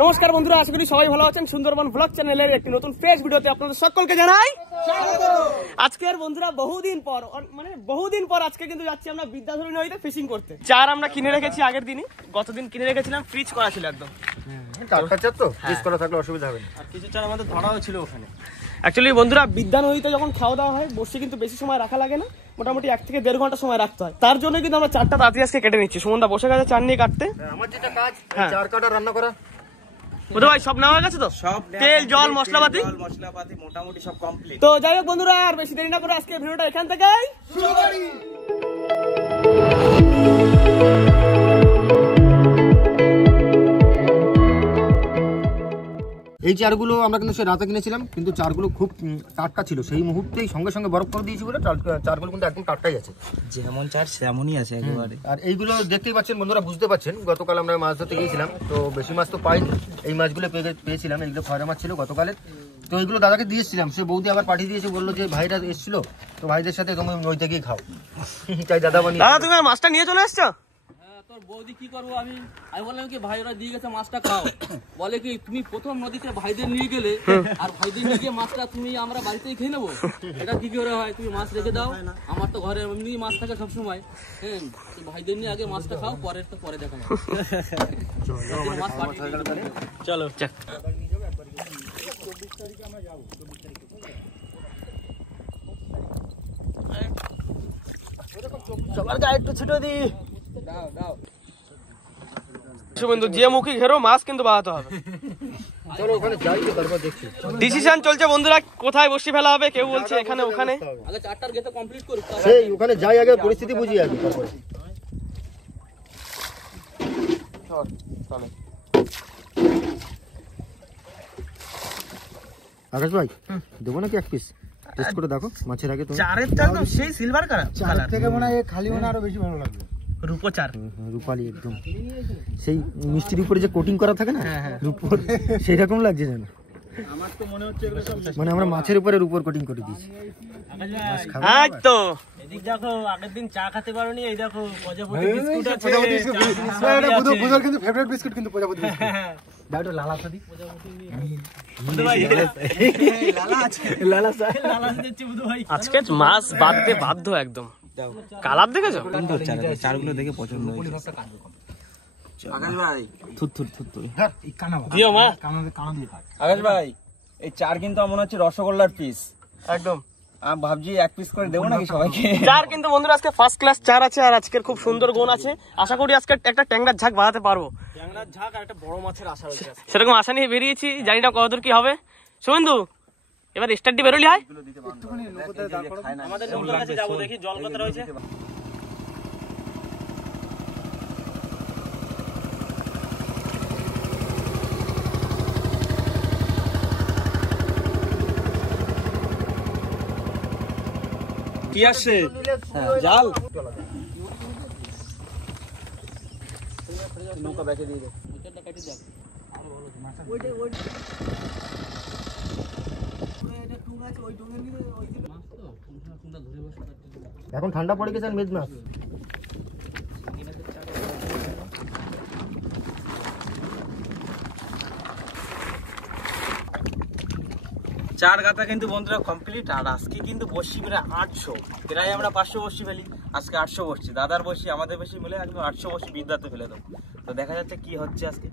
নমস্কার বন্ধুরা, আশা করি সবাই ভালো আছেন। সুন্দরবন ব্লগ চ্যানেলের একটি নতুন ফ্রেশ ভিডিওতে আপনাদের সকলকে জানাই আজকের বন্ধুরা বহুদিন পর আজকে কিন্তু যাচ্ছি আমরা বিদ্যাধরী নদীতে ফিশিং করতে। চার আমরা কিনে রেখেছি আগের দিনই, গতদিন কিনে রেখেছিলাম, ফ্রিজ করা ছিল একদম। টাটকা চার তো ফ্রিজ করা থাকলে অসুবিধা হবে না। আর কিছু চার আমাদের ধরাও ছিল ওখানে। অ্যাকচুয়ালি বন্ধুরা, বিদ্যা নদীতে যখন খাওয়া দাওয়া হয় বসে কিন্তু বেশি সময় রাখা লাগে না, মোটামুটি 1 থেকে 1.5 ঘন্টা সময় রাখতে হয়। তার জন্য কিন্তু আমরা চারটা তাঁতি আজকে কেটে নিচ্ছি। সুমনদা বসে গেছে চার নিয়ে কাটতে। আমার যেটা কাজ চার কাটা রান্না করা। বুঝতে ভাই সব নেওয়া গেছে তো, সব তেল জল মশলাপাতি মোটামুটি সব কমপ্লিট। তো যাই হোক বন্ধুরা, আর বেশি দেরি না করে আজকে ভিডিওটা এখান থেকেই শুরু করি। এই চারগুলো আমরা কিন্তু সে রাতে কিনেছিলাম, কিন্তু চারগুলো খুব টাটকা ছিল। সেই মুহূর্তেই সঙ্গে সঙ্গে বরফ করে দিয়েছি বলে চারগুলো কিন্তু একদম টাটকাই আছে, যেমন চার সেমনই আছে একেবারে। আর এইগুলো দেখতেই পাচ্ছেন বন্ধুরা, বুঝতে পারছেন গতকাল আমরা মাছ ধরতে গিয়েছিলাম, তো বেশি মাছ তো পাইনি। এই মাছগুলো পেয়েছিলাম, এইগুলো খয়রা মাছ ছিল গতকালের। তো এইগুলো দাদাকে দিয়েছিলাম, সে বৌদি আবার পাঠিয়ে দিয়েছে, বললো যে ভাইরা এসেছিল, তো ভাইদের সাথে তুমি নইতে গিয়ে খাও। তাই দাদা বানিয়ে। দাদা তুমি মাছটা নিয়ে চলে এসছো? তোর বৌদি কি করবো, আমি বললাম কি ভাইরা দিয়ে গেছে মাছটা খাও। বলে কি তুমি প্রথম নদীতে ভাইদের নিয়ে গেলে, আর ভাইদের নিয়ে গিয়ে মাছটা তুমি আমরা বাড়িতেই খেয়ে নেবো, এটা কি করে হয়? তুমি মাছ রেখে দাও, আমার তো ঘরে এমনি মাছ থাকে সবসময়। হ্যাঁ, ভাইদের নিয়ে আগে মাছটা খাও, পরের তো পরে দেখা যাবে। চলো সবার গায়ে একটু ছিটো দি। শুভেন্দু যে মুখী ঘেরো মাছ কিন্তু বাড়াতে হবে। চলো ওখানে যাই, তো তারপর দেখছি। ডিসিশন চলছে বন্ধুরা, কোথায় বসি ফেলা হবে, কেউ বলছে এখানে ওখানে। আগে চারটার গেতে কমপ্লিট করি, সেই ওখানে যাই, আগে পরিস্থিতি বুঝি আগে তারপরে। আকাশ ভাই দেবো নাকি এক পিস? টেস্ট করে দেখো মাছের আগে। তুমি চারেরটা একদম সেই সিলভার কালার থেকে মনে হয় খালি মনে আরো বেশি ভালো লাগবে। রূপো চার, রূপালি একদম সেই মিষ্টির উপরে যে কোটিং করা থাকে না রূপোর, সেই রকম লাগছে যেন। আমার তো মনে হচ্ছে মানে আমরা মাছের উপরে রূপোর কোটিং করে দিয়েছি। এই তো এদিক দেখো, আগের দিন চা খেতে পারোনি, এই দেখো প্রজাপতি বিস্কুট আছে। এটা বুঝল কিন্তু ফেভারিট বিস্কুট কিন্তু প্রজাপতি বিস্কুট। দাও তো লালা সাদি বুধু ভাই, লালা আছে, লালা দিচ্ছি বুধু ভাই। আজকে মাছ বাদতে বাধ্য একদম। কালার দেখেছো? চারগুলো দেখে পছন্দ হয়েছে। আকাশ ভাই দিও মা। আকাশ ভাই, এই চার কিন্তু মনে হচ্ছে রসগোল্লার পিস একদম। আমি ভাবছি এক পিস করে দেবো নাকি সবাইকে। চার কিন্তু বন্ধুরা আজকে ফার্স্ট ক্লাস চার আছে, আর আজকের খুব সুন্দর গুণ আছে। আশা করি আজকে একটা ট্যাংরার ঝাঁক বাঁধাতে পারবো। ট্যাংরার ঝাঁক আর একটা বড় মাছের আশা রয়েছে, সেরকম আশা নিয়ে বেরিয়েছি। জানি না কতদূর কি হবে। শুভেন্দু এবার স্টার্টটি বেরোলি হয়, আমাদের নৌকার কাছে যাবো, দেখি জল কত রয়েছে। কি আসছে? জাল নৌকা বেঁচে দিয়ে দেয়। এখন ঠান্ডা পড়ে গেছে, মেদ মাছ চার গাতা কিন্তু বন্ধুরা কমপ্লিট। আর আজকে কিন্তু বসি প্রায় 800, প্রায় আমরা 500 বসি ফেলি, আজকে 800 বসছি। দাদার বসি আমাদের বসি মিলে একদম 800 বসি বিদ্যাতে ফেলে দেবো। তো দেখা যাচ্ছে কি হচ্ছে আজকে।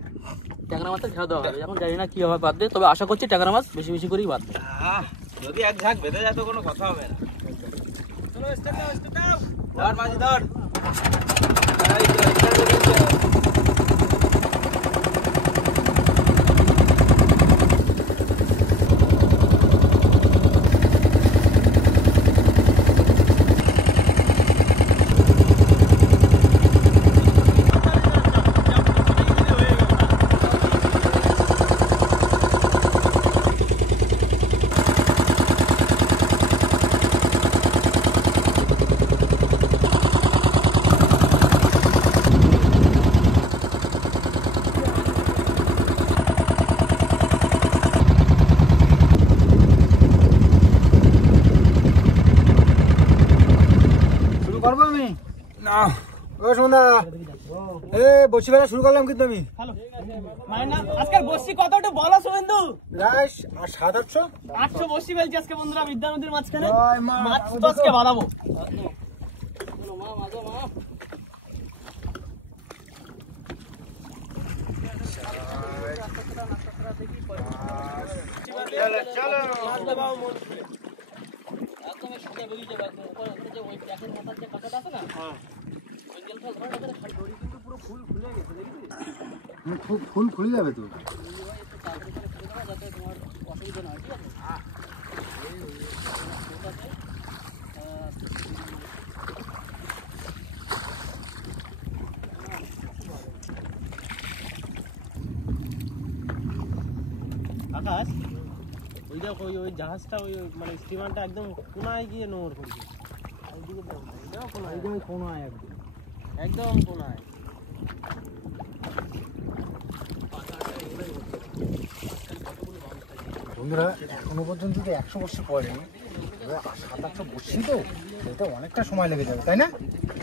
ট্যাংরা মাছের খেয়ে দেওয়া হবে, এখন জানি না কি হবে বাদ, তবে আশা করছি ট্যাংরা মাছ বেশি বেশি করেই বাদ। যদি এক ঝাঁক বেঁধে যায় তো কোনো কথা হবে না। চলো স্টার্ট দাও ধর মাঝি ধর। করবো আমি না। ও শোনা বসি ফেলা শুরু করলাম কিন্তু আমি হ্যালো মাইনা আজকের বসি কত একটু বলো শুভেন্দু। প্রায় 700-800 800 বসি ফেলছি আজকে বন্ধুরা বিদ্যা নদীর মাঝখানে। মাছ তো আজকে বাড়াবো। খুব ফুল খুলে যাবে তো। আকাশ ওই দেখো ওই জাহাজটা ওই মানে স্টিমারটা একদম কোনায় গিয়ে নোংর করছে। কোনায় একদম কোনায়। বন্ধুরা এখনো পর্যন্ত তো 100 বর্ষি পড়েনি, 700-800 বর্ষি তো এটা অনেকটা সময় লেগে যাবে তাই না?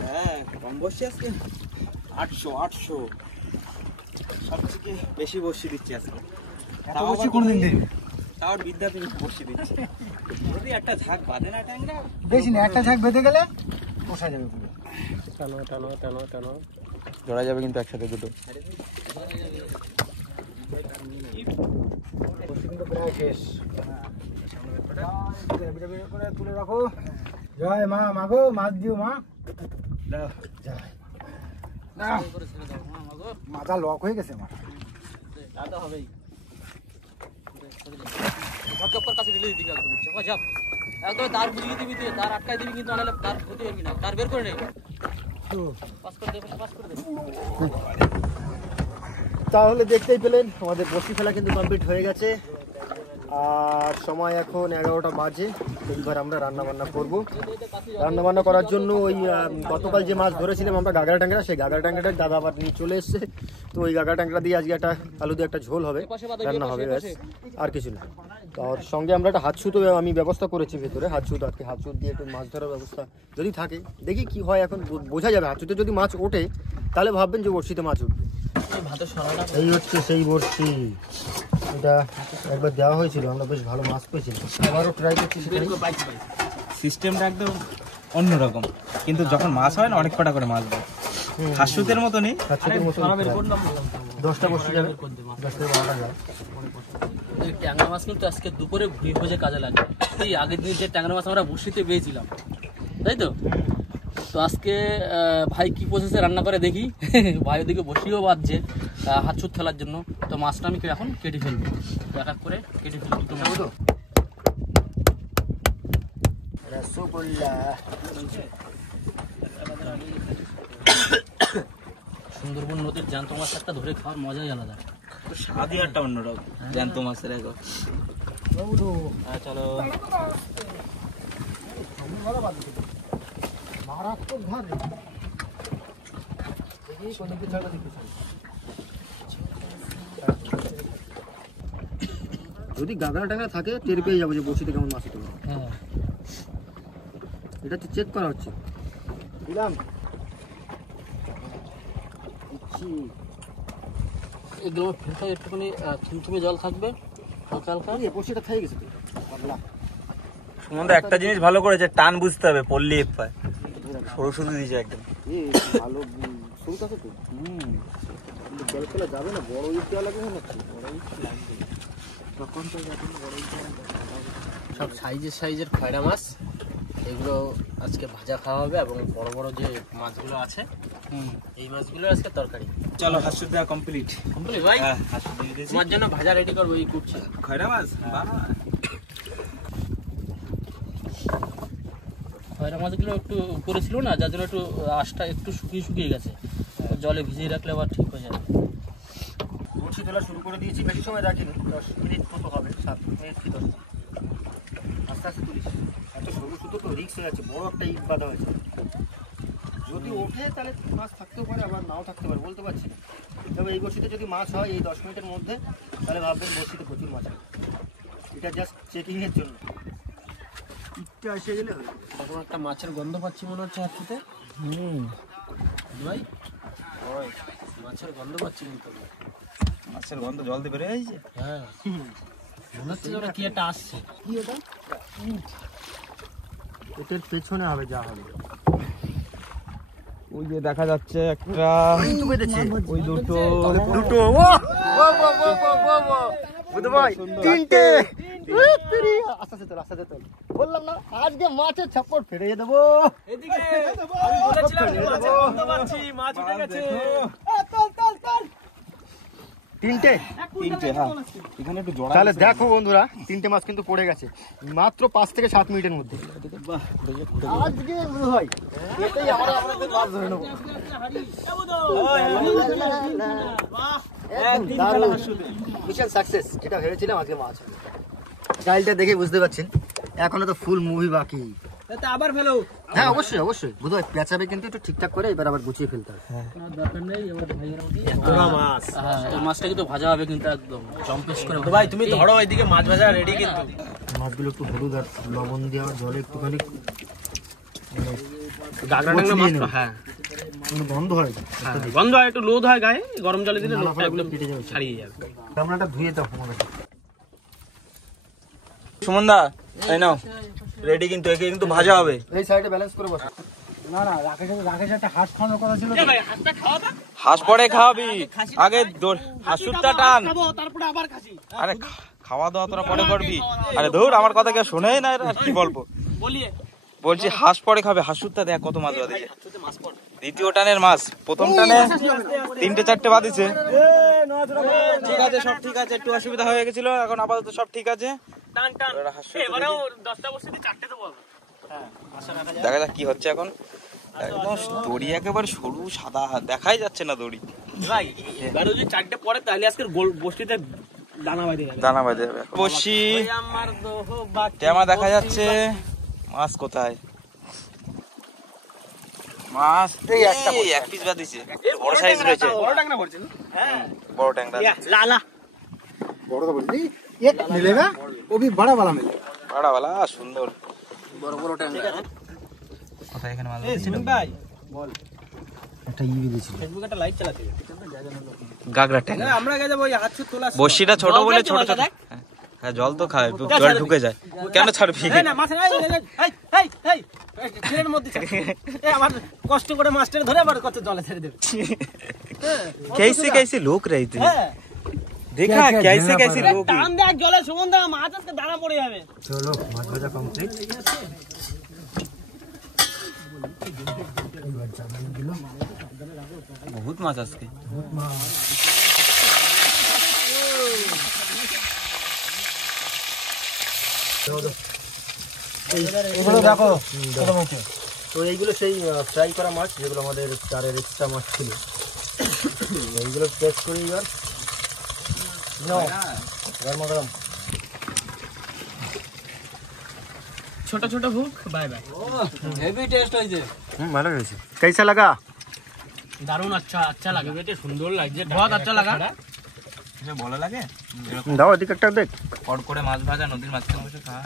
হ্যাঁ কম বসছি আজকে 800 সব থেকে বেশি বসি দিচ্ছি আজকে। এত বর্ষি কোনদিন দিন তাও বিদ্যা থেকে বসি দিচ্ছি। যদি একটা ঝাঁক বাঁধে না ট্যাংরা বেশি না, একটা ঝাঁক বেঁধে গেলে পোষা যাবে পুরো। টানো টানো টানো টানো জড়া যাবে কিন্তু একসাথে দুটো। বর্ষি কিন্তু প্রায় শেষ। তুলে রাখো। জয় মা, মাগো মাছ দিও মা। জয়। মাথা লক হয়ে গেছে আমার। তা হবেই। একদম তার বুঝিয়ে দিবি, তুই তার আটকাই দিবি, কিন্তু আনালে তার ক্ষতি করবি না। তার বের করে নেই, পাস করে দে, পাস করে দে। তাহলে দেখতেই পেলেন আমাদের বসি ফেলা কিন্তু কমপ্লিট হয়ে গেছে। আর সময় এখন 11টা বাজে। এইবার আমরা রান্না বান্না করবো। রান্না বান্না করার জন্য ওই গতকাল যে মাছ ধরেছিলাম আমরা গাগরা ট্যাংরা, সেই গাগরা ট্যাংরাটা দাদা আবার নিয়ে চলে এসছে। তো ওই গাগরা ট্যাংরা দিয়ে আজকে একটা আলু দিয়ে একটা ঝোল হবে, রান্না হবে, ব্যাস আর কিছু না। তার সঙ্গে আমরা একটা হাতসুতো আমি ব্যবস্থা করেছি ভেতরে, হাতসুতো আজকে হাতসুত দিয়ে একটু মাছ ধরার ব্যবস্থা যদি থাকে, দেখি কি হয়। এখন বোঝা যাবে, হাতসুতে যদি মাছ ওঠে তাহলে ভাববেন যে বড়শিতে মাছ উঠবে। এই হচ্ছে সেই বড়শি, এটা একবার দেওয়া হয়েছিল, আমরা বেশ ভালো মাছ পেয়েছিলাম, আবারও ট্রাই করছি। সিস্টেমটা একদম অন্যরকম, কিন্তু যখন মাছ হয় না অনেক কটা করে মাছ দেয়। হাসুতের মতনই 10টা বসে যাবে, 10 থেকে 12টা যায়। এই ট্যাংরা মাছ কিন্তু আজকে দুপুরে ভুই ভোজে কাজে লাগে। এই আগের দিন যে ট্যাংরা মাছ আমরা বসিতে পেয়েছিলাম, তাই তো? তো আজকে ভাই কি প্রসেসে রান্না করে দেখি। ভাই ওদিকে বসিও বাজছে হাতছুত ফেলার জন্য। তো মাছটা আমি এখন কেটে ফেলবো, এক এক করে কেটে ফেলবো। দুটো মাছ তো রসগোল্লা সুন্দরবন নদীর জ্যান্ত মাছ একটা ধরে খাওয়ার মজাই আলাদা। স্বাদই একটা অন্যরকম জ্যান্ত মাছের। এখন চলো মারাত্মক ভার যদি গাগরা টাগরা থাকে টের পেয়ে যাবো যে বসিতে কেমন মাছ উঠবে। হ্যাঁ, এটা তো চেক করা হচ্ছে। দিলাম এগুলো ফেলতে একটুখানি থুমথুমে জল থাকবে হালকা হালকা। বসিটা থেকে গেছে তো সুমন্ত একটা জিনিস ভালো করেছে, টান বুঝতে হবে, পল্লী পায় সরু শুধু দিয়েছে একদম ভালো শুরু আছে তো। জল ফেলা যাবে না, বড় ইট দেওয়া লাগবে না, বড় ইট লাগবে তখন তো বড় ইট সব সাইজের খয়রা মাছ, এগুলো আজকে ভাজা খাওয়া হবে। এবং বড় বড় যে মাছগুলো আছে, এই মাছগুলো আজকে তরকারি। চলো হাসুদ দেওয়া কমপ্লিট। কমপ্লিট ভাই, হ্যাঁ হাসুদ দিয়ে দিয়েছি। তোমার জন্য ভাজা রেডি করবো, এই করছি। খয়রা মাছ খয়রা মাছগুলো একটু উপরে ছিল না, যার জন্য একটু আঁশটা একটু শুকিয়ে গেছে। জলে ভিজিয়ে রাখলে আবার ঠিক হয়ে যাবে। বড়শি তোলা শুরু করে দিয়েছি, বেশি সময় রাখিনি, 10 মিনিট মতো হবে, 7 মিনিট কি 10। আস্তে আস্তে তুলিস, এত সরু সুতো তো রিক্স হয়ে যাচ্ছে, বড় একটা ইট বাঁধা হয়েছে। যদি ওঠে তাহলে মাছ থাকতেও পারে, আবার নাও থাকতে পারে, বলতে পারছি না। তবে এই বড়শিতে যদি মাছ হয় এই 10 মিনিটের মধ্যে, তাহলে ভাববেন বড়শিতে প্রচুর মাছ হয়। এটা জাস্ট চেকিংয়ের জন্য, ইটটা এসে গেলে হবে। তখন একটা মাছের গন্ধ পাচ্ছি মনে হচ্ছে হাততে। ভাই মাছের গন্ধ পাচ্ছি কিন্তু। মাছের গন্ধ জল দিয়ে বেরিয়ে যাচ্ছে। হ্যাঁ মনে হচ্ছে যে ওটা কি একটা আসছে। কি ওটা? এটার পেছনে হবে যা হবে। ওই যে দেখা যাচ্ছে একটা, ওই দুটো দুটো বুধ ভাই তিনটে। আস্তে তোল আস্তে তোল, বললাম না আজকে মাছের ছাপ্পড় ফেরে দেবো। এদিকে আমি বলেছিলাম যে মাছের গন্ধ পাচ্ছি, মাছ উঠে গেছে। তিনটে হ্যাঁ এখানে একটু জড়া। তাহলে দেখো বন্ধুরা, তিনটে মাছ কিন্তু পড়ে গেছে মাত্র 5 থেকে 7 মিনিটের মধ্যে। আজকে বুধ ভাই এটাই আমরা আপনাদের মাছ ধরে নেবো। মিশন সাকসেস, যেটা ভেবেছিলাম আজকে মাছ হবে। স্টাইলটা দেখে বুঝতে পারছেন, এখনো তো ফুল মুভি বাকি। আবার ফেলো। হ্যাঁ অবশ্যই অবশ্যই বুধ ভাই, পেঁচাবে কিন্তু একটু ঠিকঠাক করে এবার আবার গুছিয়ে ফেলতে হবে। দরকার নেই এবার ভাইয়ের মাছ এই মাছটা কিন্তু ভাজা হবে কিন্তু একদম জম্পেশ করে। তো ভাই তুমি ধরো, এদিকে মাছ ভাজা রেডি কিন্তু। মাছগুলো একটু হলুদ আর লবণ দেওয়া জলে একটুখানি গাগরা টাগরা মাছ তো, হ্যাঁ কোনো গন্ধ হয় না। গন্ধ হয়, একটু লোদ হয় গায়ে, গরম জলে দিলে না, লোদটা না, এগুলো কেটে যাবে। ছাড়িয়ে যাবে। গামলাটা ধুয়ে দাও আমাকে। সুমনদা এই নাও রেডি, কিন্তু একে কিন্তু ভাজা হবে। এই সাইডে ব্যালেন্স করে বসো। না না, রাকেশ একটা হাঁস খাওয়ানোর কথা ছিল। ভাই হাতটা খাওয়া দাও, হাঁস পরে খাওয়াবি, আগে হাঁসুরটা টান। খাবো তারপরে আবার খাসি। আরে খাওয়া দাওয়া তোরা পরে করবি। আরে ধুর, আমার কথা কেউ শোনেই না, আর কি বলবো। বলিয়ে বলছি হাঁস পরে খাবে, হাঁসুরটা দেখ কত মাছ বাঁধিছে। দ্বিতীয় টানের মাছ, প্রথম টানে 3-4টে বাঁধিছে। ঠিক আছে, সব ঠিক আছে, একটু অসুবিধা হয়ে গেছিল, এখন আপাতত সব ঠিক আছে। টান টান। এবারে হাঁসুরটা এবারেও 10টা বসে দিয়ে 4টে দেবো। দেখা যাক কি হচ্ছে এখন। একদম দড়ি একেবারে সরু সাদা, দেখাই যাচ্ছে না দড়ি। ভাই এবারে যদি 4টে পড়ে তাহলে আজকের বস্তিতে দানা বাঁধে যাবে। দানা বাঁধে যাবে। বসি আমার দোহ বাকি ট্যামা দেখা যাচ্ছে, মাছ কোথায়? মাছ এই একটা এক পিস বাঁধিছে, বড় সাইজ রয়েছে। বড় টাংরা পড়ছে না? হ্যাঁ বড় ট্যাংরা লালা বড় তো বলছি এক মিলেগা, ও ভি বড়া वाला মিলেগা। বড়াওয়ালা সুন্দর বড় বড় ট্যাংরা। কোথায় এখানে মাছ এই সিমন ভাই বল একটা ই দিয়েছিল। ফেসবুকে একটা লাইভ চালাতে হবে। গাগরা ট্যাংরা। আমরা গেছে ওই হাত ছুট তোলা। বসিটা ছোট বলে ছোট ছোট। হ্যাঁ জল তো খায়, জল ঢুকে যায়, কেন ছাড়বি? এই না মাছ এই ট্রেনের মধ্যে এই আমার কষ্ট করে মাছটা ধরে আবার কত জলে ছেড়ে দেবে। कैसे कैसे लोग रहते हैं, হ্যাঁ देखा कैसे कैसे लोग। টান দেখ জলে সুগন্ধা, মাছ আজকে দানা পড়ে যাবে। চলো মাছ ভাজা কমপ্লিট। बहुत মাছ আজকে। এগুলো দেখো তো এইগুলো সেই ফ্রাই করা মাছ, যেগুলো আমাদের চারের এক্সট্রা মাছ ছিল। এইগুলো টেস্ট করি এবার। গরম গরম ছোট ছোট hook. Bye bye. Heavy taste হয়েছে। ভালো হয়েছে। कैसा लगा? দারুন, আচ্ছা লাগে, বেটে সুন্দর লাগছে, বহুত আচ্ছা লাগা। যে ভালো লাগে, দাও এদিকে একটা দেখ। কড় করে মাছ ভাজা, নদীর মাছ বসে খা।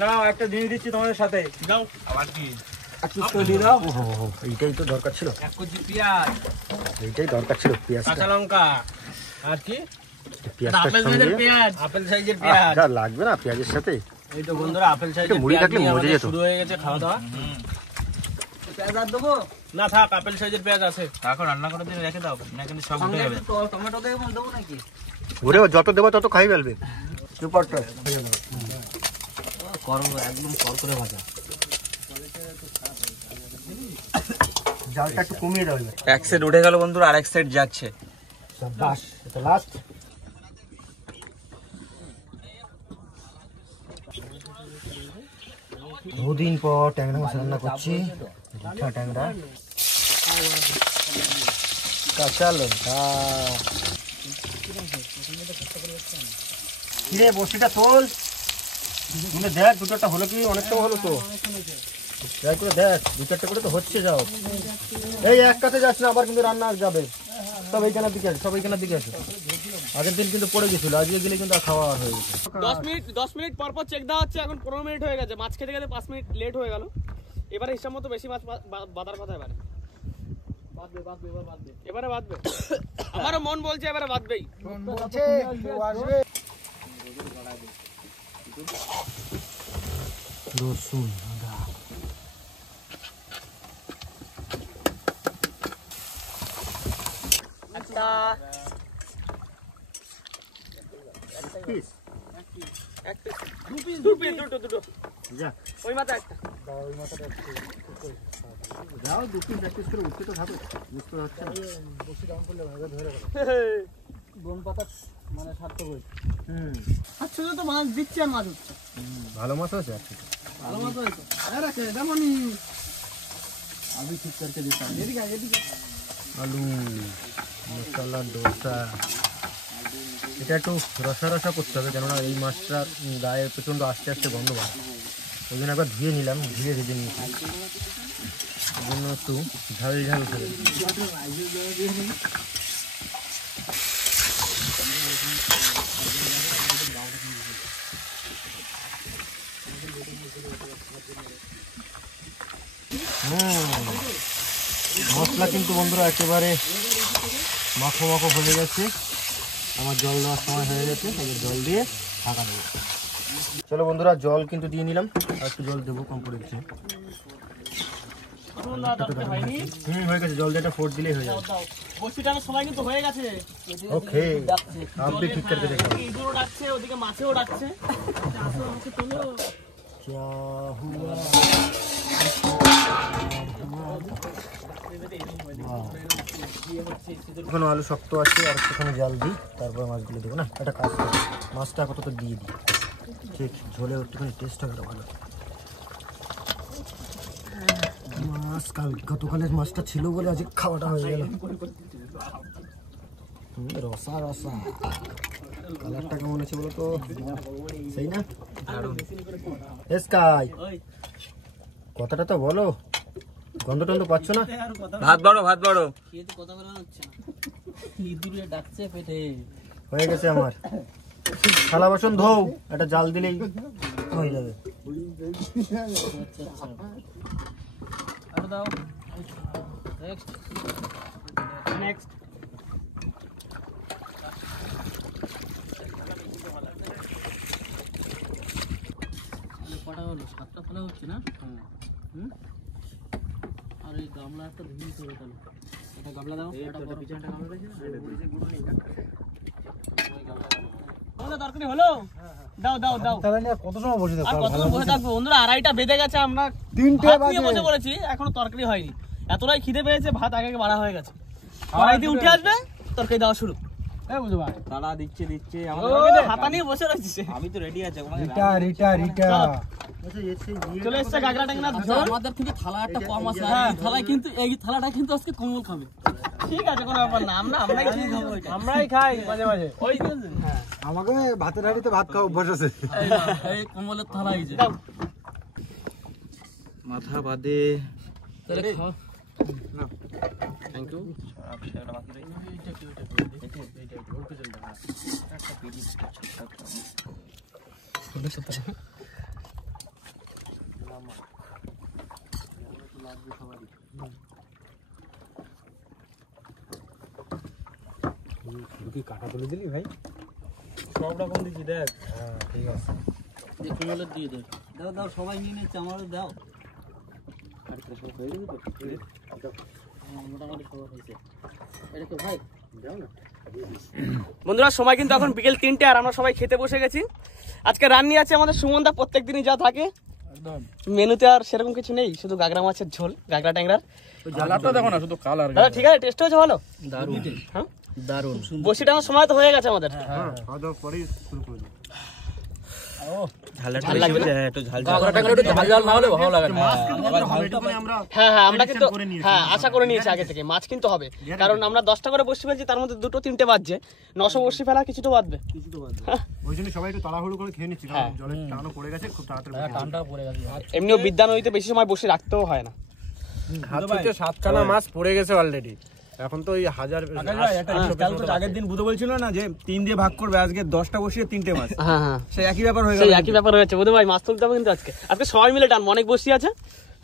নাও একটা দিয়ে দিচ্ছি তোমাদের সাথে, দাও। আবার কি এইটাই তো দরকার ছিল, এক কেজি পেঁয়াজ, এইটাই দরকার ছিল পেঁয়াজটা। কাঁচা লঙ্কা, আর কি পেঁয়াজটার আপেল সঙ্গে সাইজের পেঁয়াজ, আপেল সাইজের পেঁয়াজ। যা লাগবে না পেঁয়াজের সাথে। এই তো বন্ধুরা আপেল সাইজের মুড়ি পেঁয়াজ থাকলে নিয়ে মজে আমাদের যেত। শুরু হয়ে গেছে খাওয়া দাওয়া। পেঁয়াজ আর দেবো না, থাক আপেল সাইজের পেঁয়াজ আছে। তারপর রান্না করে দিয়ে রেখে দাও, না কিন্তু সব উঠে যাবে। টমেটো দেবো নাকি? ওরে যত দেবো তত খাই ফেলবে। সুপারটা করো একদম কর করে ভাজা। জালটা একটু কমিয়ে দাও এবার। এক সাইড উঠে গেল বন্ধুরা, আরেক সাইড যাচ্ছে। বাস এটা লাস্ট। দুদিন পর ট্যাংরা মাছ রান্না করছি। মিঠা ট্যাংরা, কাঁচা লঙ্কা। কিরে বসিটা তোল, তুমি দেখ দুটোটা হলো কি? অনেকটা হলো তো, ট্রাই করে দেখ, 2-4টা করে তো হচ্ছে। যাও এই এক কাছে যাস না, আবার কিন্তু রান্না যাবে। সব এইখানের দিকে আছে, সব এইখানের দিকে আছে। আগের দিন কিন্তু পড়ে গেছিল, আজকে গেলে কিন্তু আর খাওয়া আর হয়ে গেছে। 10 মিনিট পর পর চেক দেওয়া হচ্ছে। এখন 15 মিনিট হয়ে গেছে, মাছ খেতে খেতে 5 মিনিট লেট হয়ে গেল। এবারে হিসাব মতো বেশি মাছ বাঁধার কথা। এবারে এবারে বাঁধবে। আমারও মন বলছে এবারে বাঁধবেই। রসুন একটা দুটো ওই মাথা একটা যাও দুটো প্র্যাকটিস করে উঠতে তো থাকো, বুঝতে পারছো না বসে ডাউন করলে ভাবে ধরে গেল বন পাতা মানে সার্থক হয়েছে। আচ্ছা তো মাছ দিচ্ছি আর মাছ হচ্ছে ভালো মাছ আছে আজকে, ভালো মাছ হয়েছে। আরে রাখে যেমনই আমি ঠিক করতে দিতাম। আলু মশলা ডোসা, এটা একটু রসা রসা করতে হবে, কেননা এই মাছটার গায়ে প্রচণ্ড আস্তে আস্তে গন্ধ পায়। ওই জন্য একবার ধুয়ে নিলাম, ধুয়ে ভেজে নিয়েছি, ওই জন্য একটু ঝাল ঝাল করে মশলা কিন্তু বন্ধুরা একেবারে মাখো মাখো হয়ে গেছে। আমার জল দেওয়ার সময় হয়ে গেছে, এবার জল দিয়ে ঢাকা দেবো। চলো বন্ধুরা, জল কিন্তু দিয়ে নিলাম, আর একটু জল দেবো কম করে দিচ্ছি। হয়ে গেছে, জল দিয়ে একটা ফোড় দিলেই হয়ে যাবে। বসি টানার সময় কিন্তু হয়ে গেছে। ওকে, আপনি ঠিক করে দেখুন। ইঁদুরও ডাকছে, ওদিকে মাছেও ডাকছে। এখন আলু শক্ত আছে, আর একটুখানি জল দিই, তারপর মাছগুলো দেবো। না একটা কাজ করি, মাছটা আপাতত দিয়ে দিই, ঠিক ঝোলে একটুখানি টেস্ট হবে ভালো। মাছ গতকালের মাছটা ছিল বলে আজকে খাওয়াটা হয়ে গেল। রসা রসা, কালারটা কেমন আছে বলো তো, সেই না? স্কাই কথাটা তো বলো, গন্ধ টন্ধ পাচ্ছ না? ভাত বড় খেয়ে কথা বলা হচ্ছে না, ইঁদুরে ডাকছে পেটে। হয়ে গেছে আমার। থালা বাসন ধোও, একটা জাল দিলেই হয়ে যাবে। আর দাও নেক্সট কটা হলো? 7টা ফেলা হচ্ছে না? আর এই গামলা একটা ধুয়ে করে তাহলে এটা গামলা দাও, এটা বড় পিছনটা গামলা রয়েছে না, আমাদের তরকারি হলো। দাও দাও দাও। কত সময় বসে আর কতক্ষণ বসে থাকবো বন্ধুরা? 2:30টা বেজে গেছে, আমরা 3টে ভাত নিয়ে বসে পড়েছি, এখনো তরকারি হয়নি। এতটাই খিদে পেয়েছে, ভাত আগে বাড়া হয়ে গেছে। কড়াই দিয়ে উঠে আসবে, তরকারি দেওয়া শুরু। বুঝতে পারে তারা দিচ্ছে হাতা নিয়ে বসে রয়েছিস। আমি তো রেডি আছে। চলে এসছে গাগরা ট্যাংরার ঝোল। আমাদের কিন্তু থালা একটা কম আছে, এই থালায় কিন্তু এই থালাটা কিন্তু আজকে কমল খাবে। ঠিক আছে, কোনো ব্যাপার না, আমরাই খাবো, আমরাই খাই মাঝে মাঝে। ওই আমাকে ভাতের হাঁড়িতে ভাত খাওয়া অভ্যাস আছে। এই কমলের থালা এই যে মাথা বাদে তাহলে খাও। Thank you. কাটা তুলে দিলি ভাই? সব রকম দিচ্ছি দেখ। হ্যাঁ ঠিক আছে। এই কমলের দিয়ে দে। দাও দাও, সবাই নিয়ে নিচ্ছে, আমারও দাও। মোটামুটি সবার হয়েছে। এটা তো ভাই দাও না। বন্ধুরা, সময় কিন্তু এখন বিকেল 3টে, আর আমরা সবাই খেতে বসে গেছি। আজকে রান্নি আছে আমাদের সুমনদা, প্রত্যেক দিনই যা থাকে। মেনুতে আর সেরকম কিছু নেই, শুধু গাগরা মাছের ঝোল, গাগরা ট্যাংরার। কালারটা দেখো না, শুধু কালার। দাদা ঠিক আছে, টেস্ট হয়েছে ভালো, দারুণ হ্যাঁ দারুণ। বসি টানার সময় তো হয়ে গেছে আমাদের। হ্যাঁ, খাওয়া দাওয়া পরেই শুরু করে দিই। ঝাল লাগবে, একটু ঝাল ঝাল না হলে ভালো লাগে না। হ্যাঁ হ্যাঁ, আমরা কিন্তু হ্যাঁ আশা করে নিয়েছি আগে থেকে মাছ কিন্তু হবে, কারণ আমরা 10টা করে বসি ফেলছি, তার মধ্যে 2-3টে বাজছে, 900 বসি ফেলা কিছু তো বাদবে। ওই জন্য সবাই একটু তাড়াহুড়ো করে খেয়ে নিচ্ছি, কারণ জলের টানও পড়ে গেছে, খুব তাড়াতাড়ি বসে টানটা পড়ে গেছে। এমনিও বিদ্যানদীতে বেশি সময় বসে রাখতেও হয় না। হাত থেকে 7খানা মাছ পড়ে গেছে অলরেডি। এখন তো ওই হাজার আগের দিন বুধ বলছিল না যে 3 দিয়ে ভাগ করবে, আজকে 10টা বসিয়ে 3টে মাছ। হ্যাঁ হ্যাঁ, সেই একই ব্যাপার হয়ে গেল। সেই একই ব্যাপার হয়েছে বুধ ভাই, মাছ তুলতে হবে কিন্তু আজকে সবাই মিলে টানবো, অনেক বসি আছে,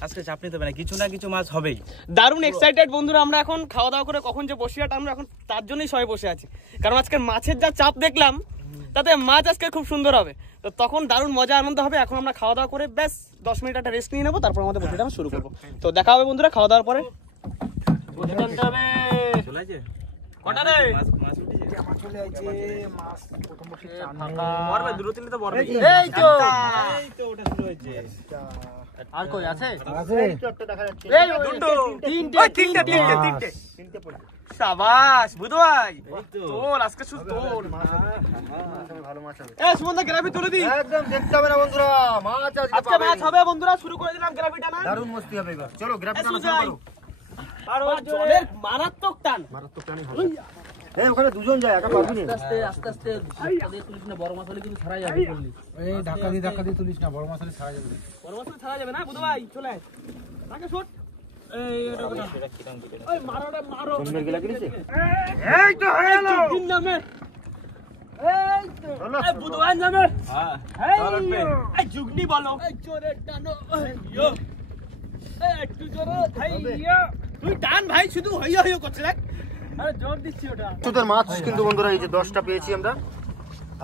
আজকে চাপ নিতে হবে না, কিছু না কিছু মাছ হবেই। দারুণ এক্সাইটেড বন্ধুরা, আমরা এখন খাওয়া দাওয়া করে কখন যে বসিয়াটা আমরা এখন তার জন্যই সবাই বসে আছি, কারণ আজকে মাছের যা চাপ দেখলাম তাতে মাছ আজকে খুব সুন্দর হবে, তো তখন দারুণ মজা আনন্দ হবে। এখন আমরা খাওয়া দাওয়া করে ব্যাস 10 মিনিট একটা রেস্ট নিয়ে নেবো, তারপর আমাদের বসিটা শুরু করবো। তো দেখা হবে বন্ধুরা খাওয়া দাওয়ার পরে। চলে আছে কটা রে? মাছ উঠেছে, মাছ চলে আইছে, মাছ প্রথম বসে বড়বে দুটো তিনটে তো বড়বে। এই তো ওটা শুরু হয়েছে। আর কই আছে? আছে একটা দেখা যাচ্ছে। এই দুটো তিনটে শাবাশ বুধু ভাই, তোল আজকে শুধু তোল। ভালো মাছ হবে। এই সুমন দা গ্রাফি তুলে দি, একদম দেখতে হবে না বন্ধুরা, মাছ আজকে মাছ হবে বন্ধুরা। শুরু করে দিলাম গ্রাফি টানা, দারুণ মস্তি হবে এবার। চলো গ্রাফি টানা শুরু সুজাই। করো। আর ওই জলের মারাত্মক টান। মারাত্মক টানই হবে। এই ওখানে দুজন যায়, একা পারবি না। আস্তে আস্তে আস্তে ধাক্কা দিয়ে তুলিস না, বড় মাছ হলে কিন্তু ছাড়াই যাবে বললি। এই ধাক্কা দিয়ে তুলিস না, বড় মাছ হলে ছাড়া যাবে। বড় মাছ তো ছাড়া যাবে না বুধু ভাই, চলে আয়। তাকে শুট। এই এটা ওই মারোটা মারো। জন্মের গেলা কিনেছে? এই তো হয়ে গেল। তিন নামে। এই তো এই বুধু ভাই নামে। হ্যাঁ এই জুগনি বলো। এই জোরে টানো। ইয়ো। এই একটু জোরে। ইয়ো। তুই টান ভাই, শুধু হইয়া হইয়া করছিস দেখ। আরে জোর দিচ্ছি ওটা। তোদের মাছ কিন্তু বন্ধুরা এই যে 10টা পেয়েছি আমরা,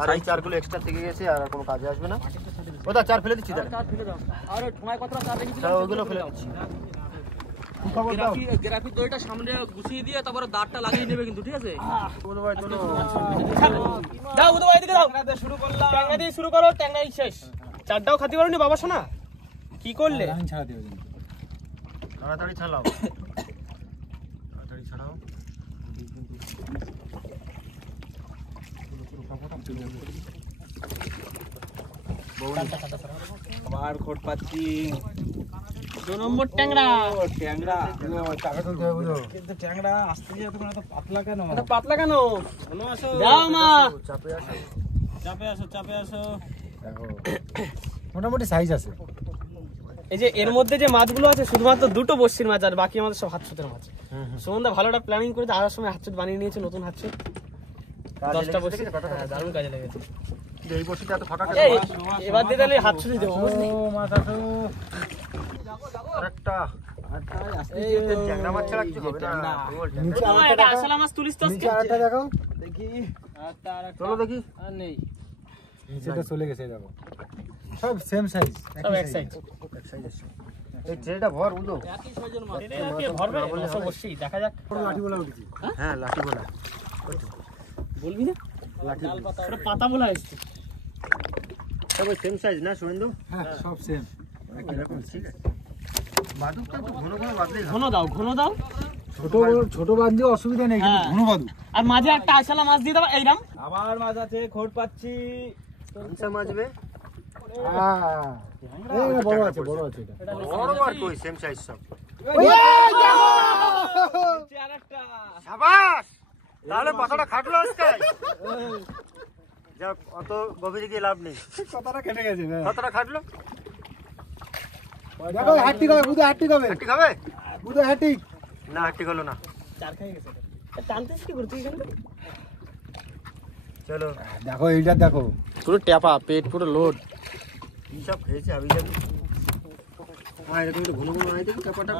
আর এই চারগুলো এক্সট্রা থেকে গেছে, আর কোনো কাজে আসবে না। ওটা চার ফেলে দিচ্ছি তাহলে। কাট ফেলে দাও। আর ওই ঠোঙায় কতটা কাট রেখেছিলাম তাহলে ওগুলো ফেলে দিচ্ছি। কি খবর দাও? গ্রাফি দইটা সামনে গুছিয়ে দিয়ে তারপরে দাঁতটা লাগিয়ে নেবে কিন্তু, ঠিক আছে? বন্ধু ভাই চলো। দাও বুধু ভাই দিকে দাও। ট্যাংরা শুরু করলাম। ট্যাংরা দিয়ে শুরু করো, ট্যাংরাই শেষ। চারটাও খাতি করনি বাবা শোনা, কি করলে? ছাড়া দিও, তাড়াতাড়ি ছাড়াও, তাড়াতাড়ি ছাড়াও। আবার খোট পাচ্ছি। 2 নম্বর ট্যাংরা। ট্যাংরা টাকা তুলতে হবে বুঝো। কিন্তু ট্যাংরা আসতে যে এতক্ষণ এত পাতলা কেন? এটা পাতলা কেন? শোনো আসো, যাও মা। চাপে আসো। চাপে আসো। দেখো মোটামুটি সাইজ আছে। এই যে এর মধ্যে যে মাছগুলো আছে শুধুমাত্র দুটো বর্ষির মাছ, আর বাকি আমাদের সব হাতছুতের মাছ। সুমনদা ভালো একটা প্ল্যানিং করেছে, আসার সময় হাতছুত বানিয়ে নিয়েছে, নতুন হাতছুত 10টা বর্ষি। হ্যাঁ, দারুণ কাজে লেগেছে। এই বসিটা এত ফাঁকা এই এবার দিয়ে তাহলে হাতছুতি দেবো বুঝলি? মাছ আসো। আরেকটা এই ট্যাংরা মাছ ছাড়া কিছু হবে না। তোমার এটা আসলা মাছ তুলিস তো আজকে? আরেকটা দেখাও দেখি চলো দেখি। আর নেই, নিচেটা চলে গেছে দেখো, সব সেম সাইজ, সব এক সাইজ। এক সাইজ আছে। এই ট্রেটা ভর বুঝো। একই সাইজের মাছ। এটা কি ভরবে? 900 বর্ষি, দেখা যাক। লাঠি বলা উঠেছি। হ্যাঁ লাঠি বলা। বলবি না? লাঠি ওটা পাতা বলা এসছে। সব সেম সাইজ না শুভেন্দু? হ্যাঁ সব সেম একই রকম। ঠিক আছে, বাদুকটা তো ঘন ঘন বাদলে ঘন দাও, ঘন দাও। ছোট বাঁধলে অসুবিধা নেই, কিন্তু ঘন বাদু। আর মাঝে একটা আইসালা মাছ দিয়ে দাও এইরাম। আবার মাছ আছে, খোট পাচ্ছি। কোনটা মাছবে? এই বড় আছে, বড় আছে এটা। বড় আর কই সেম সাইজ সব। শাবাশ, তাহলে পাতাটা খাটলো আজকে। যাক, অত গভীরে গিয়ে লাভ নেই, পাতাটা কেটে গেছে। পাতাটা খাটলো। দেখো হাঁটি খাবে, বুদে হাঁটি খাবে। হাঁটি খাবে? বুদে হাঁটি না, হাঁটি হলো না। চার খাই গেছে। টানতেছ কি করছিস এখানে? চলো দেখো এইটা, দেখো পুরো ট্যাপা, পেট পুরো লোড। কি সব খেয়েছে আমি যাবি। মায়ের এরকম একটু ঘন ঘন আয় দেখি ট্যাপাটা।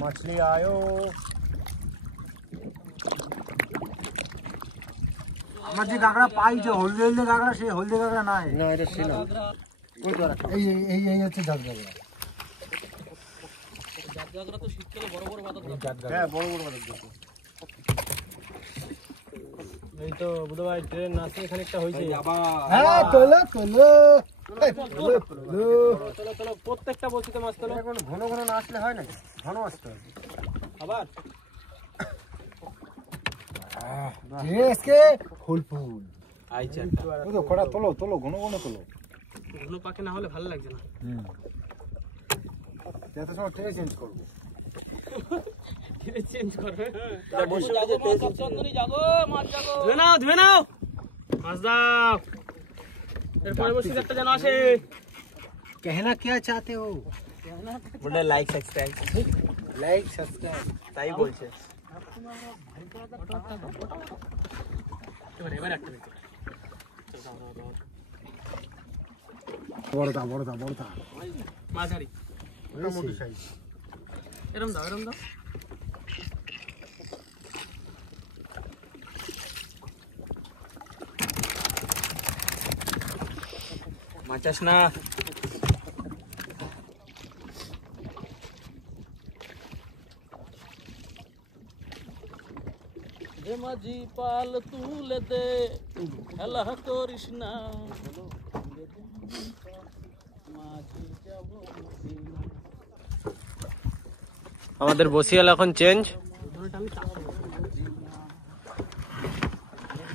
মাছলি আয়ো। আমার যে কাঁকড়া পাই, যে হলদে হলদে কাঁকড়া, সেই হলদে কাঁকড়া নাই। না এটা ছিল এই হচ্ছে জাত কাঁকড়া। জাতগাগরা তো শীতকালে বড় বড় বাঁধা থাকে। হ্যাঁ বড় বড় বাদক দেখো। এই তো বুধ ভাই ট্রেন নাচে খানিকটা হয়েছে। হ্যাঁ চলো চলো চলো চলো, প্রত্যেকটা বলছি তো মাছ তোলো। এখন ঘন ঘন না আসলে হয় না, ঘন আসতে হবে আবার আজকে ফুল ফুল আইছে বুঝো। খড়া তোলো তোলো, ঘন ঘন তোলো। ঘন পাকে না হলে ভালো লাগছে না। যত সময় ট্রে চেঞ্জ করবো। চেঞ্জ করবে। চন্দনী জাগো, মাছ জাগো। ধুয়ে নাও, ধুয়ে নাও, মাছ দাও। এরপরে বসে একটা যেন আসে। कहना क्या चाहते हो? বলে লাইক সাবস্ক্রাইব, लाइक सब्सक्राइब। তাই বলছে। এবার একটা দেখো। বড়টা বড়টা বড়টা। মাঝারি। মোটামুটি সাইজ। এরম দাও এরম দাও। মাচাস না। যে মাঝি পাল তুলে দে খেলা করিস না মাঝি যাব আমাদের বসিয়াল এখন চেঞ্জ।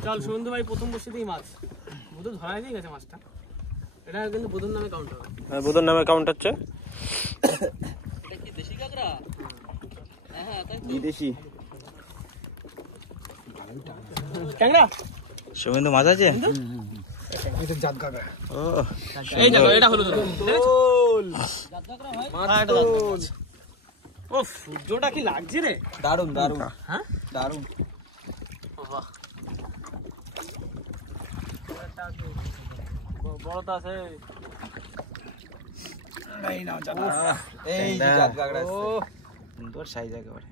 চল সুবন্ধু ভাই, প্রথম বসিতেই মাছ বুধ ধরাই দিয়ে গেছে মাছটা। এটা কিন্তু বুধুর নামে কাউন্ট হবে। হ্যাঁ, বুধুর নামে কাউন্ট হচ্ছে। এটা কি দেশি কাঁকড়া? হ্যাঁ তাই তো। বিদেশি ট্যাংরা শুভেন্দু মাছ আছে। এটা জাত কাঁকড়া। ও এই দেখো, এটা হলো জাত কাঁকড়া ভাই। ও সূর্যটা কি লাগছে রে। দারুন দারুন। হ্যাঁ দারুন। বাহ, বড় তো আছে। এই যে জাত কাঁকড়া আছে। সুন্দর সাইজ একেবারে।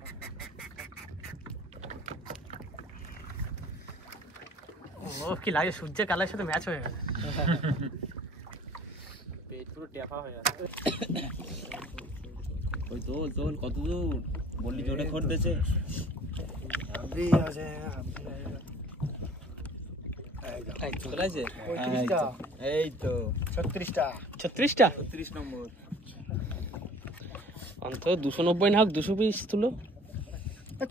ও কি লাগে, সূর্যের কালার সাথে ম্যাচ হয়ে গেছে। পেট পুরো টেপা হয়ে গেছে। ওই তোল কত দূর বললি জোরে করতেছে। চলে আসে। এই তো 36টা 36টা 36 নম্বর। অন্তত 290 না হোক 200 পিস তুলো,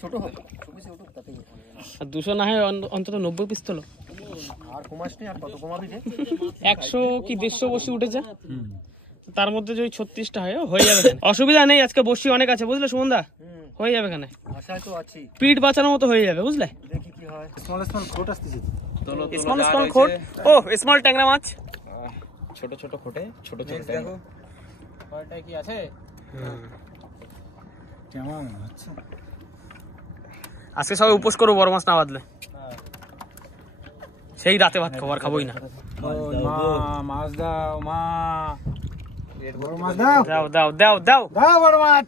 ছোট হবে, চব্বিশে উঠুক তাতেই হবে। আর 200 না হয় অন্তত 90 পিস তুলো। আর কমাস নেই, আর কত কমাবি রে? 100 কি 150 বসি উঠেছে, তার মধ্যে যদি 36টা হয় হয়ে যাবে। অসুবিধা নেই, আজকে বসি অনেক আছে বুঝলে সুমনদা, হয়ে যাবে এখানে। আশায় তো আছি, পিঠ বাঁচানোর মতো হয়ে যাবে বুঝলে। দেখি কি হয়। স্মল খোট আসতেছে। স্মল খোট, ও স্মল ট্যাংরা মাছ, ছোট ছোট খোটে, ছোট ছোট দেখো কয়টা কি আছে। কেমন আচ্ছা, আজকে সবাই উপোস করবো বড় মাছ না বাঁধলে। সেই রাতে ভাত খাবার খাবোই না। মাছ দাও মা, বড় মাছ দাও, দাও দাও দাও দাও দাও বড় মাছ,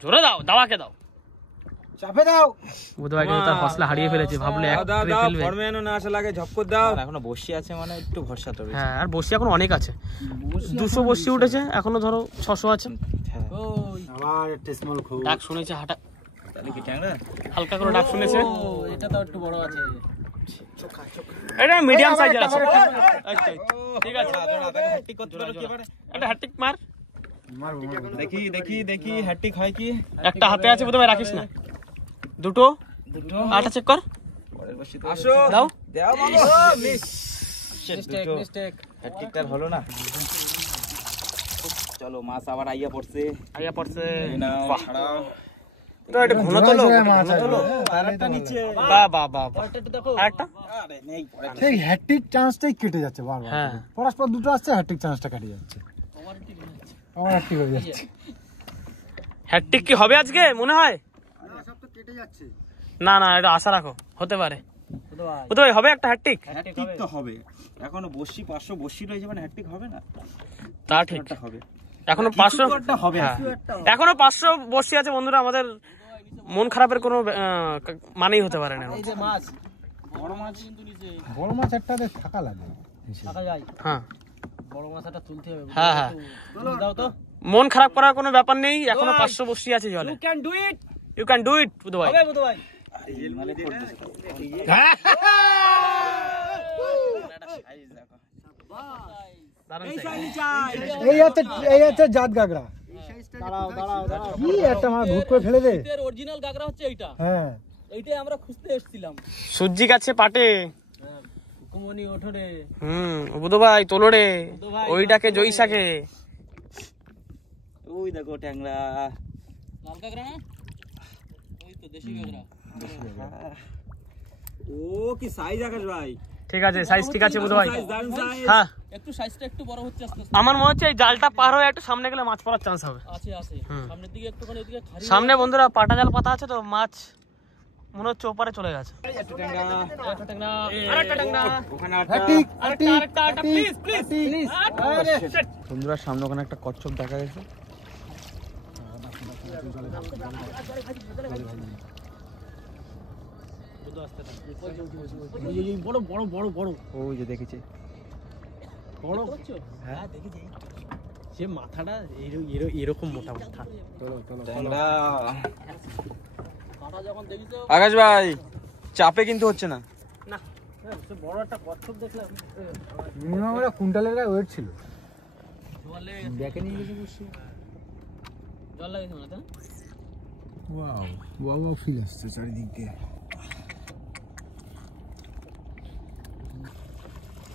জোরে দাও, দাওয়াকে দাও, চাপে দাও। বুধবার কিন্তু তার ফসলা হারিয়ে ফেলেছে, ভাবলে এক দাও ট্রে দাও, ফেলবে। ফরমেনো না আসা লাগে, ঝপকর দাও। এখনো বসি আছে মানে একটু ভরসা তো রয়েছে। হ্যাঁ, আর বসি এখন অনেক আছে, 200 বসি উঠেছে, এখনো ধরো 600 আছে। হ্যাঁ আবার একটা স্মল খোট। ডাক শুনেছে হাঁটা, তাহলে কি ট্যাংরা? হালকা করে ডাক শুনেছে। ও এটা তো একটু বড় আছে। এটা মিডিয়াম সাইজের আছে। আচ্ছা ঠিক আছে, হ্যাট্রিক করতে পারো কি এবারে? একটা হ্যাট্রিক মার। মারবো দেখি দেখি দেখি হ্যাট্রিক হয় কি? একটা হাতে আছে বুধবার, রাখিস না। দুটো আটা চেক কর, পরের বসি তো আসো দাও। দাও মাগো। Mistake mistake. হ্যাট্রিকটার হলো না। চলো মাছ আবার আইয়া পড়ছে। আইয়া পড়ছে। নাও বাহ, ছাড়াও। তো এটা ঘন তোলো, ঘন তোলো। আরেকটা নিচে। বাহ বাহ বাহ বাহ, একটু দেখো। আরেকটা। আরে নেই পরে। সেই হ্যাট্রিক চান্সটাই কেটে যাচ্ছে বারবার। হ্যাঁ, পরস্পর দুটো আসছে, হ্যাট্রিক চান্সটা কাটে যাচ্ছে, আমার হ্যাট্রিক হয়ে যাচ্ছে। হ্যাট্রিক কি হবে আজকে মনে হয়? সব তো কেটে যাচ্ছে। না না, এটা আশা রাখো, হতে পারে। বুধবার হবে একটা হ্যাট্রিক। হ্যাট্রিক তো হবে। এখনো বসি 500 বসি রয়েছে মানে হ্যাট্রিক হবে না? তা ঠিক, একটা হবে। এখনো 500 একটা হবে। হ্যাঁ, এখনো 500 বসি আছে বন্ধুরা। আমাদের মন খারাপের কোনো মানেই হতে পারে না। এই যে মাছ, বড় মাছ কিন্তু নিচে বড় মাছ একটাতে থাকা লাগে। থাকা যায়। হ্যাঁ বড় মাছটা তুলতে হবে। হ্যাঁ হ্যাঁ, তুলে দাও তো। মন খারাপ করার কোনো ব্যাপার নেই, এখনো 500 বসি আছে জলে। Can do it. You can do it বুধবার। হবে বুধ ভাই। এই হচ্ছে জাত কাঁকড়া। কি একটা মাছ ভুট করে ফেলে দে। এর অরিজিনাল গাগরা হচ্ছে এইটা। হ্যাঁ, এইটাই আমরা খুঁজতে এসেছিলাম। সূর্যি গাছে পাটে। কুমনি ওঠরে। বুধ ভাই তোলো রে, ওইটাকে জয়সাকে। ওই দেখো ট্যাংরা। লাল গাগরা না? ওই তো দেশি গাগরা। ও কি সাইজ আকাশ ভাই, ঠিক আছে, সাইজ ঠিক আছে বুধ ভাই। দারুন সাইজ। হ্যাঁ, একটু সাইজটা একটু বড় হচ্ছে আস্তে আস্তে। আমার মনে হচ্ছে এই জালটা পার হয়ে একটু সামনে গেলে মাছ পড়ার চান্স হবে। আছে আছে। সামনের দিকে একটুখানি ওদিকে খালি। সামনে বন্ধুরা পাটা জাল পাতা আছে তো, মাছ মনে হচ্ছে ওপারে চলে গেছে। একটা ট্যাংরা। আরেকটা ট্যাংরা। ওখানে হ্যাট্রিক, আরেকটা প্লিজ প্লিজ প্লিজ। বন্ধুরা সামনে ওখানে একটা কচ্ছপ দেখা গেছে। বড় বড় বড় বড় ওই যে দেখেছি বড় হ্যাঁ দেখেছি সে মাথাটা এরকম মোটা মাথা ট্যাংরা কাটা যখন দেখিস আকাশ ভাই চাপে কিন্তু হচ্ছে না। না সে বড় একটা কচ্ছপ দেখলাম মিনিমাম ওটা কুইন্টালের গায়ে ওয়েট ছিল। জলে ব্যাকে নিয়ে গেছে বসে। জল লাগেছে না তাই ওয়াও ওয়াও ওয়াও ফিল আসছে চারিদিক দিয়ে।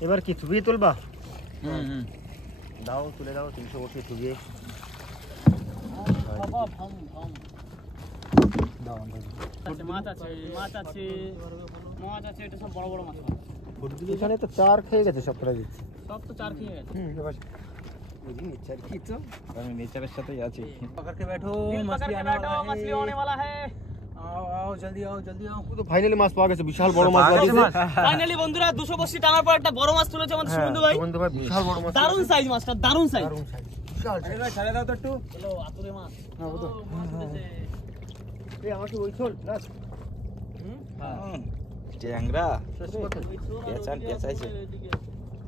এবার কি থুবিয়ে তুলবা? দাও তুলে দাও 300 বসিয়ে থুবিয়ে বাবা ভাম ভাম দাও। মাছ আছে মাছ আছে মাছ আছে এটা সব বড় বড় মাছ এখানে তো 4 খেয়ে গেছে সব প্রায় দিচ্ছি। সব তো চার খেয়ে গেছে এবার ওই নেচার কি তো আমি নেচারের সাথেই আছি। पकड़ के बैठो दिल पकड़ के बैठो मछली होने वाला है आओ आओ जल्दी आओ जल्दी आओ। তো ফাইনালি মাছ পাওয়া গেছে, বিশাল বড় মাছ পাওয়া গেছে। ফাইনালি বন্ধুরা 200 বস্তি টানার পর একটা বড় মাছ তুলেছে আমাদের সুমন্ত ভাই সুমন্ত ভাই বিশাল বড় মাছ। দারুণ সাইজ মাছটা দারুণ সাইজ দারুণ সাইজ বিশাল। अरे भाई छाड़े दाओ तो टू চলো আতুরে মাছ হ্যাঁ ও তো মাছ উঠেছে। এই আমাকে ওই চল না ট্যাংরা শেষ করতে পেঁচান পেঁচাইছে।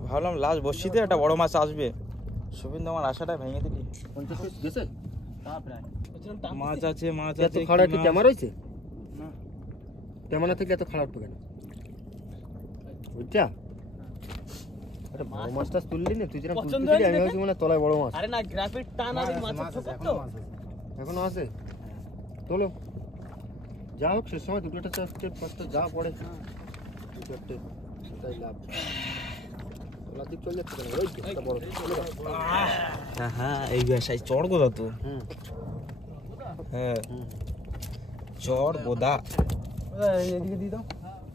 ভাবলাম লাস্ট বসিতে একটা বড় মাছ আসবে, শুভিন্দু আমার আশাটা ভেঙে দিলি। 50 পিস গেছে। তা প্রায় বলছিলাম টান মাছ আছে মাছ এত আছে খাড়া কি কি মাছ? ক্যামেরা হইছে? না। ক্যামেরা থেকে এত খারাপ তো কেন? বুঝছা? আরে বড় মাছটা তুললি না তুই, যেরকম পছন্দ তুলছিলি হয়নি আমি দেখে? ভাবছি মানে তলায় বড় মাছ। আরে না গ্রাফিক টান আর এই মাছের ঠোকর তো এখনো আছে তোলো। যা হোক সে সময় দুটোটা চারটে পাঁচটা যা পড়ে চারটে সেটাই লাভ। তোলা দিক চলে যাচ্ছে কেন? ওই তো, একটা বড় চলে যাও। হ্যাঁ এই ব্যবসায় চড় গোদা তো। হুম হ্যাঁ চড় গোদা। এদিকে দিয়ে দাও।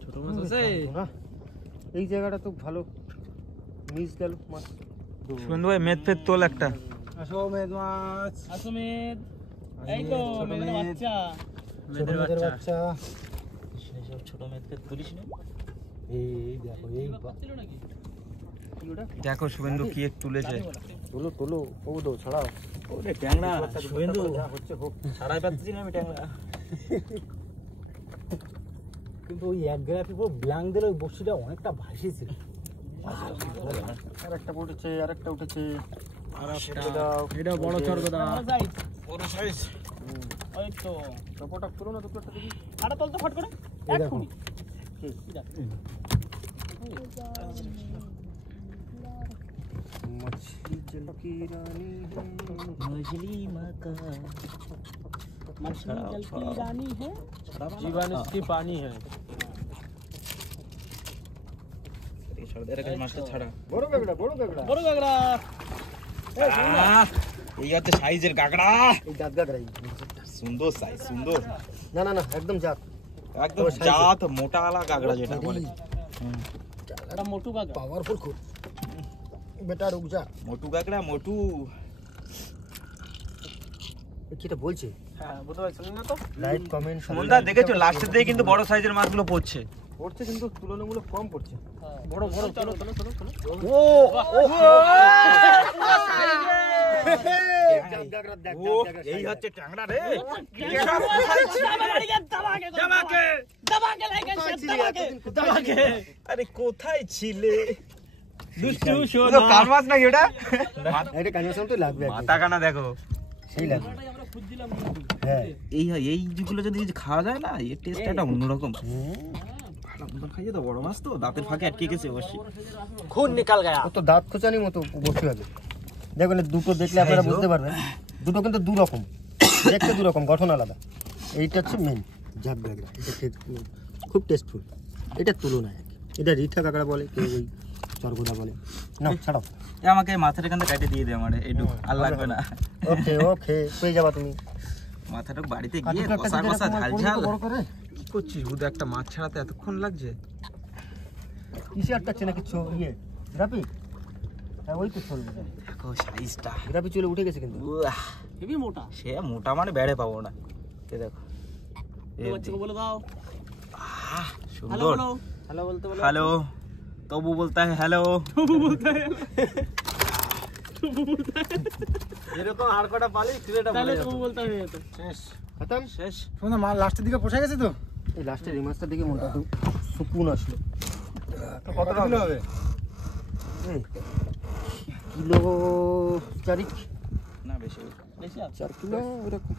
ছোট মাছ আছে না এই জায়গাটা তো ভালো মিস গেল মাছ। শুভিন্দু ভাই মেদ ফেদ তোল একটা। আসো মেদ মাছ আসমেদ এই তো মেয়েদের বাচ্চা মেয়েদের বাচ্চা সেসব ছোট মেদ ফেদ তুলিস না। এই দেখো এই ছিল নাকি দেখো শুভেন্দু কি এক তুলেছে। তোলো তোলো ও দো ছাড়াও। ওরে ট্যাংরা শুভেন্দু যা হচ্ছে হোক। ছাড়াই পাচ্ছি না আমি ট্যাংরা। কিন্তু ওই এক গ্রাফি পুরো ব্ল্যাঙ্ক দিলে ওই বড়শিটা অনেকটা ভাসি ছিল। আর একটা উঠেছে আর একটা উঠেছে। এটা বড় চরগদা সাইজ বড় সাইজ। ওই তো টপটা পুরো না দুটোটা দেখি। আটা তল তো ফট করে এই দেখো। এক্ষুনি मछली जल की रानी मछली माता मछली जल की रानी है जीवन इसकी पानी है। ছাড় দে রে মাছটা ছাড়া। বড় কাকড়া বড় কাকড়া বড় গাগরা এই হচ্ছে সাইজের কাঁকড়া। এই জাত কাকড়াই। সুন্দর সাইজ সুন্দর না না না একদম জাত। একদম জাত মোটা আলা কাঁকড়া যেটা বলে। এটা মোটু গাগরা পাওয়ারফুল খুব। বেটা রুক যা। মোটু কাঁকড়া মোটু। কিটা বলছে? হ্যাঁ বুঝতে পারছেন না তো লাইক কমেন্ট সুমনদা দেখেছো লাস্টের দিকে কিন্তু বড় সাইজের মাছগুলো পড়ছে। পড়ছে কিন্তু তুলনামূলক কম পড়ছে। বড় বড় চলো চলো চলো চলো ও জাত কাকড়া দেখ ও জাত কাকড়া। এই হচ্ছে ট্যাংরা রে। দবাকে আরে কোথায় ছিলে? দুষ্টু তো কার মাছ নাকি ওটা? এটা কানিয়ার তো লাগবে একদম। মাথা কানা দেখো। সেই লাগবে। আমরা খুঁজছিলাম হ্যাঁ এই যেগুলো যদি খাওয়া যায় না এর টেস্ট একটা অন্যরকম। ভালো মতন খাইয়ে তো বড় মাছ তো দাঁতের ফাঁকে আটকে গেছে অবশ্যই। খুন নিকাল গয়া ও তো দাঁত খোঁচানি মতো বসে হবে। দেখবেন দুটো দেখলে আপনারা বুঝতে পারবেন দুটো কিন্তু দু রকম, দেখতে দু রকম, গঠন আলাদা। এইটা হচ্ছে মেন ঝাপ কাঁকড়া, এটা খুব টেস্টফুল। এটা তুলনায় এটা রিঠা কাঁকড়া বলে, কেউ ওই চরগোদা বলে। না ছাড়াও আমাকে মাথাটা এখান থেকে কাটে দিয়ে দে আমার এইটুকু আর লাগবে না। ওকে ওকে পেয়ে যাবা তুমি। মাথাটা বাড়িতে গিয়ে কষা কষা ঝাল ঝাল। কি করছিস বুধ? একটা মাছ ছাড়াতে এতক্ষণ লাগছে? কিসে আটকাচ্ছে না কিছু ইয়ে গ্রাফি? হ্যাঁ ওই তো চলবে। দেখো সাইজটা গ্রাফি চলে উঠে গেছে কিন্তু। হেভি মোটা সে মোটা মানে বেড়ে পাবো না। এই দেখো বাচ্চাকে বলে দাও আহ, হ্যালো সুন্দর। বলো হ্যালো বলতে বলো হ্যালো তবু বলতা হ্যাঁ হ্যালো। এরকম আর কটা পালি ক্রেটা তাহলে তো বলতে হবে তো। শেষ খতম। শেষ। শোনো মাল লাস্টের দিকে পৌঁছে গেছে তো? এই লাস্টের এই মাছটা দেখে মনটা একদম সুকুন আসলো। কতটা কিলো হবে? এই কিলো চারিক, না বেশি। 4 কিলো এরকম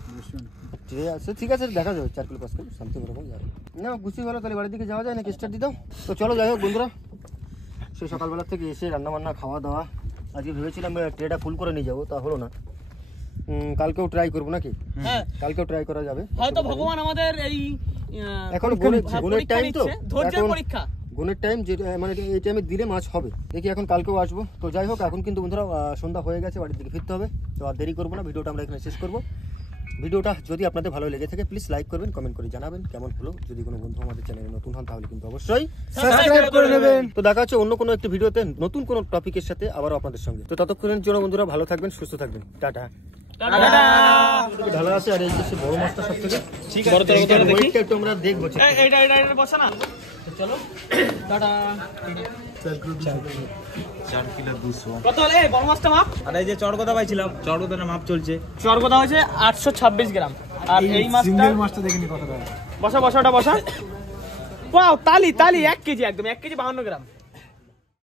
ঠিক আছে, ঠিক আছে দেখা যাবে 4 কিলো 5 কিলো সামথিং এরকম যাবে না। গুছি ভালো, তাহলে বাড়ির দিকে যাওয়া যায় নাকি স্টার্ট দিতাম? তো চলো যাই হোক বন্ধুরা, সেই সকালবেলা থেকে এসে রান্না বান্না খাওয়া দাওয়া, আজকে ভেবেছিলাম ট্রেটা ফুল করে নিয়ে যাবো, তা হলো না। কালকেও ট্রাই করবো নাকি? হ্যাঁ কালকেও ট্রাই করা যাবে। হয়তো ভগবান আমাদের এই এখন গুণের টাইম তো, ধৈর্যের এখন পরীক্ষা। গুণের টাইম, যে মানে এই টাইমে দিলে মাছ হবে। দেখি এখন কালকেও আসবো। তো যাই হোক, এখন কিন্তু বন্ধুরা সন্ধ্যা হয়ে গেছে, বাড়ির দিকে ফিরতে হবে। তো আর দেরি করবো না, ভিডিওটা আমরা এখানে শেষ করবো। ভিডিওটা যদি আপনাদের ভালো লেগে থাকে প্লিজ লাইক করবেন, কমেন্ট করে জানাবেন কেমন হলো। যদি কোনো বন্ধু আমাদের চ্যানেলে নতুন হন তাহলে কিন্তু অবশ্যই সাবস্ক্রাইব করে নেবেন। তো দেখা হচ্ছে অন্য কোনো একটি ভিডিওতে নতুন কোনো টপিকের সাথে আবারও আপনাদের সঙ্গে। তো ততক্ষণের জন্য বন্ধুরা ভালো থাকবেন, সুস্থ থাকবেন, টাটা। ভালো আছে। আর এই যে বড় মাছটা সব থেকে বড় তরকারি দেখি ওইটা একটু আমরা দেখবো। এটা বসা না, চলো টাটা। 4 কিলো 200। কত হলে এই বড় মাছটা মাপ? আর এই যে চড়গদা পাইছিলাম, চড়গদার মাপ চলছে। চরগোদা হয়েছে 826 গ্রাম। আর এই মাছটা মাছটা দেখিনি কত টাকা। বসা বসা, ওটা বসা। ওয়াও, তালি 1 কেজি, একদম 1 কেজি 52 গ্রাম।